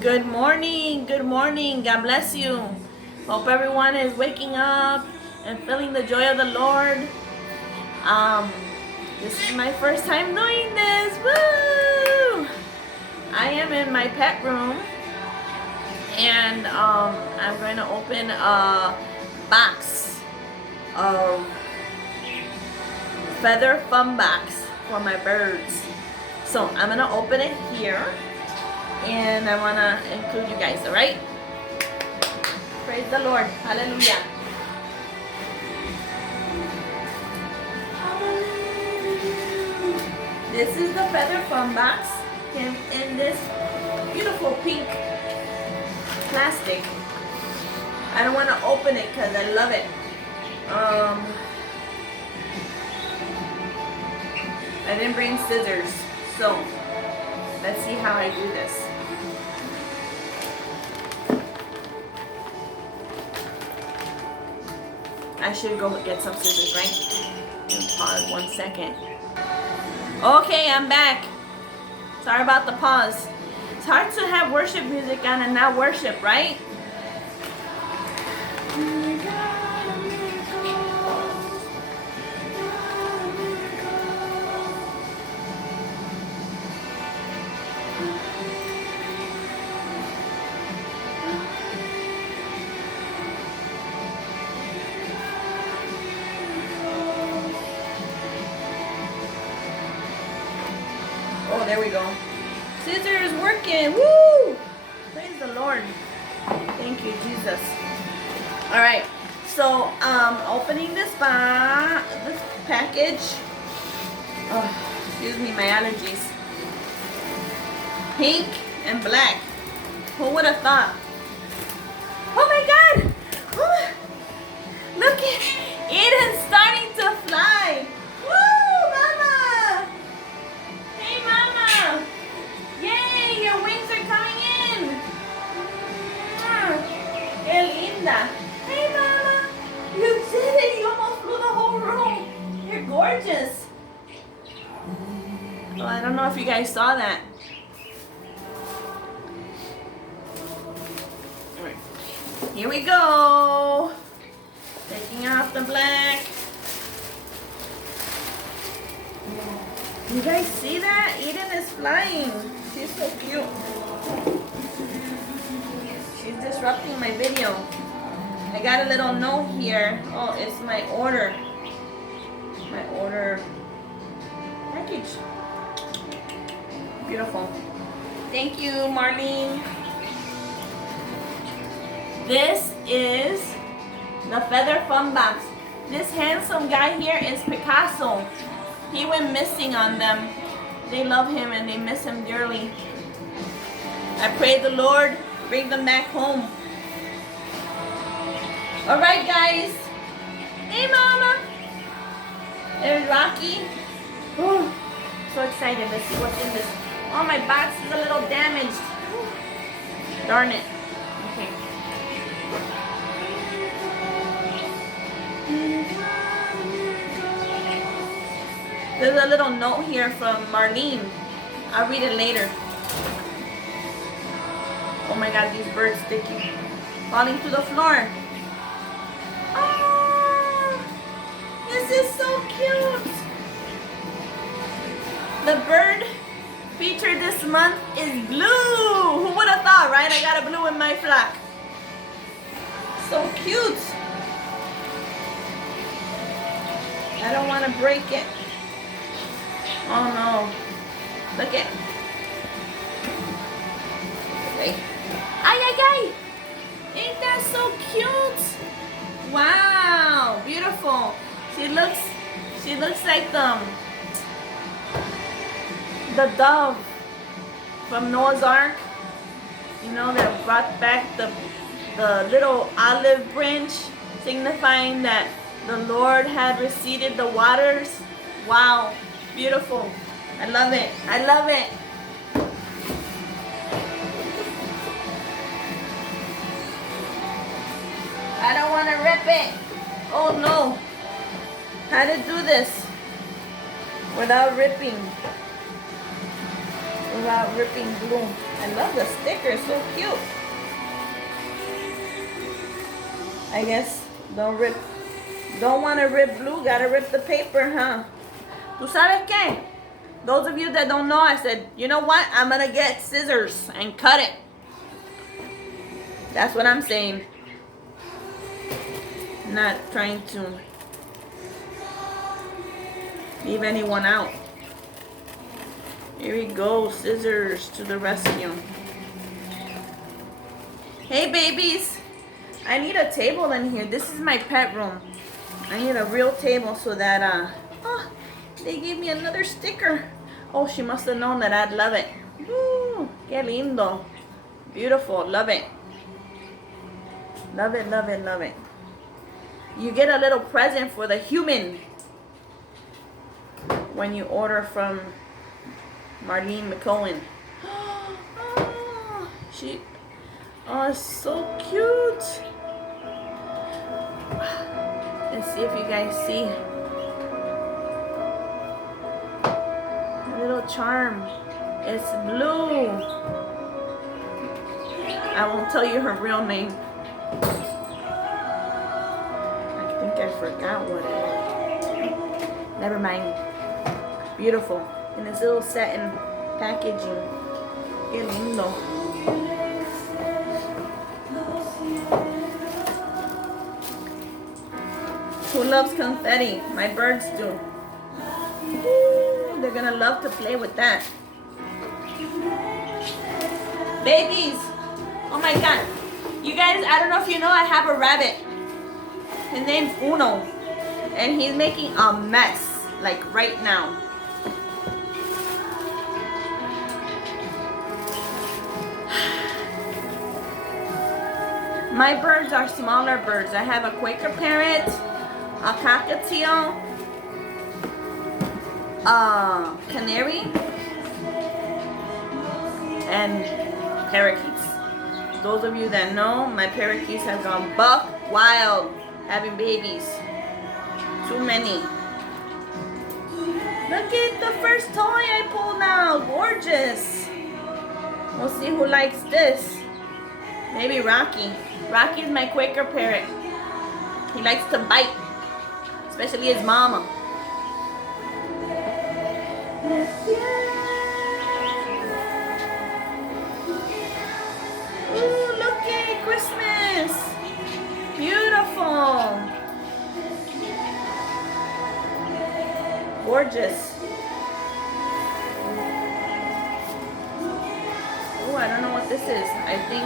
Good morning. Good morning. God bless you. Hope everyone is waking up and feeling the joy of the Lord. Um, this is my first time doing this. Woo! I am in my pet room, and I'm going to open a box of feather fun box for my birds. So I'm gonna open it here, and I wanna include you guys. All right? Praise the Lord. Hallelujah. This is the feather fun box in this beautiful pink plastic. I don't want to open it because I love it. I didn't bring scissors, so let's see how I do this. I should go get some scissors, right? And pause 1 second. Okay, I'm back. Sorry about the pause. It's hard to have worship music on and not worship, right? Oh, there we go. Scissors working. Woo! Praise the Lord. Thank you, Jesus. All right. So, opening this package. Oh, excuse me, my allergies. Pink and black. Who would have thought? Oh my God! Oh, look at Eden's starting to fly. Woo, Mama! Hey, Mama! Yay, your wings are coming in. Qué linda. Hey, Mama! You did it! You almost flew the whole room. You're gorgeous. Oh, I don't know if you guys saw that. All right. Here we go. Taking off the black. You guys see that? Eden is flying. She's so cute. She's disrupting my video. I got a little note here. Oh, it's my order. My order package. Beautiful. Thank you, Marlene. This is the feather fun box. This handsome guy here is Picasso. He went missing on them. They love him and they miss him dearly. I pray the Lord bring them back home. All right, guys. Hey, Mama. There's Rocky. Oh, so excited. Let's see what's in this. Oh, my box is a little damaged. Darn it. Okay. There's a little note here from Marlene. I'll read it later. Oh my God, these birds sticky. Falling to the floor. Oh, this is so cute. The bird featured this month is blue. Who would have thought, right? I got a blue in my flock. So cute. I don't want to break it. Oh no. Look it. Okay. Ay, ay, ay. Ain't that so cute? Wow. Beautiful. She looks like the dove from Noah's Ark. You know, that brought back the little olive branch, signifying that the Lord had receded the waters. Wow. Beautiful. I love it. I love it. I don't want to rip it. Oh no. How to do this without ripping. about ripping glue. I love the sticker, so cute. I guess don't want to rip glue, gotta rip the paper, huh? ¿Tú sabes qué? Those of you that don't know, I said, you know what? I'm gonna get scissors and cut it. That's what I'm saying. Not trying to leave anyone out. Here we go, scissors to the rescue. Hey babies, I need a table in here. This is my pet room. I need a real table so that, oh, they gave me another sticker. Oh, she must have known that I'd love it. Woo, qué lindo. Beautiful, love it. Love it, love it, love it. You get a little present for the human when you order from Marlene McCohen. Oh, it's so cute. Let's see if you guys see. A little charm. It's blue. I won't tell you her real name. I think I forgot what it is. Never mind. Beautiful. In this little satin packaging. Qué lindo. Who loves confetti? My birds do. Ooh, they're gonna love to play with that. Babies! Oh my god. You guys, I don't know if you know, I have a rabbit. His name's Uno. And he's making a mess. Like right now. My birds are smaller birds. I have a Quaker parrot, a cockatiel, a canary, and parakeets. Those of you that know, my parakeets have gone buck wild having babies. Too many. Look at the first toy I pulled out. Gorgeous. We'll see who likes this. Maybe Rocky. Rocky's my Quaker parrot. He likes to bite. Especially his mama. Ooh, look at Christmas. Beautiful. Gorgeous. Oh, I don't know what this is. I think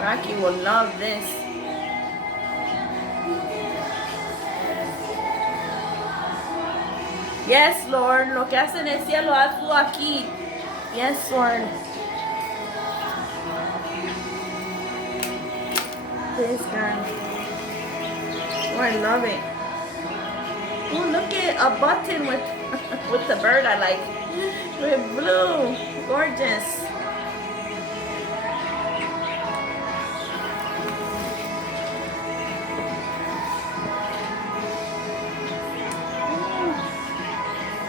Rocky will love this. Yes, Lord. Lo que hace en el cielo, hazlo aquí. Yes, Lord. This guy. Oh, I love it. Oh, look at a button with the bird I like. With blue. Gorgeous.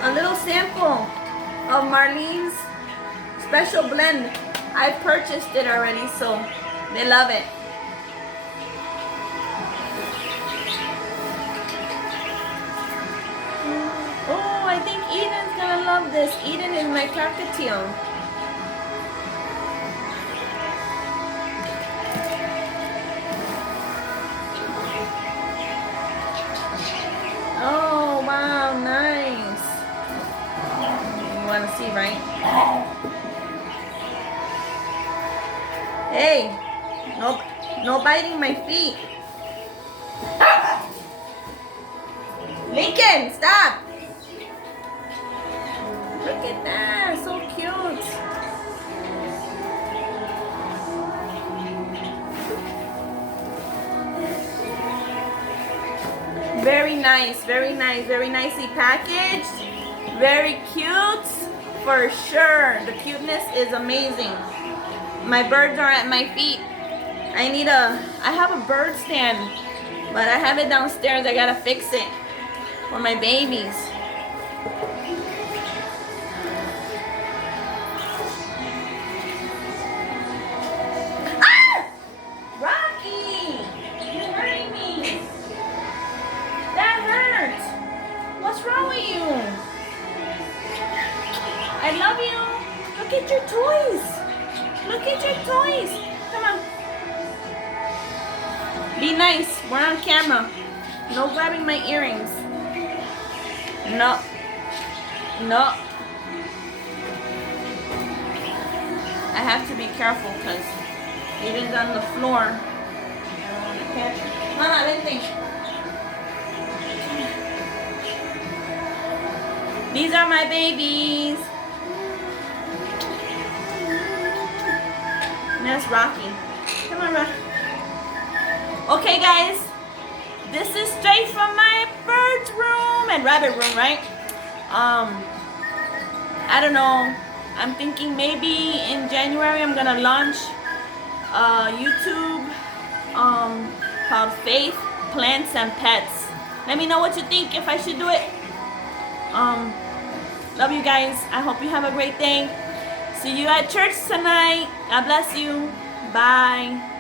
A little sample of Marlene's special blend. I purchased it already, so they love it. Oh, I think Eden's gonna love this. Eden is my cockatiel. Oh, wow, nice. You want to see, right? Hey, no biting my feet. Lincoln, stop. Look at that, so cute. Very nice, very nice, very nicely packaged. Very cute, for sure. The cuteness is amazing. My birds are at my feet. I have a bird stand, but I have it downstairs. I gotta fix it for my babies. at your toys. Look at your toys. Come on. Be nice. We're on camera. No grabbing my earrings. No. No. I have to be careful because it is on the floor. I don't want to catch it. Mama, vente. These are my babies. And that's Rocky. Come on, Rocky. Okay, guys. This is straight from my bird's room and rabbit room, right? I don't know. I'm thinking maybe in January I'm gonna launch YouTube called Faith, Plants, and Pets. Let me know what you think if I should do it. Love you guys. I hope you have a great day. See you at church tonight. God bless you. Bye.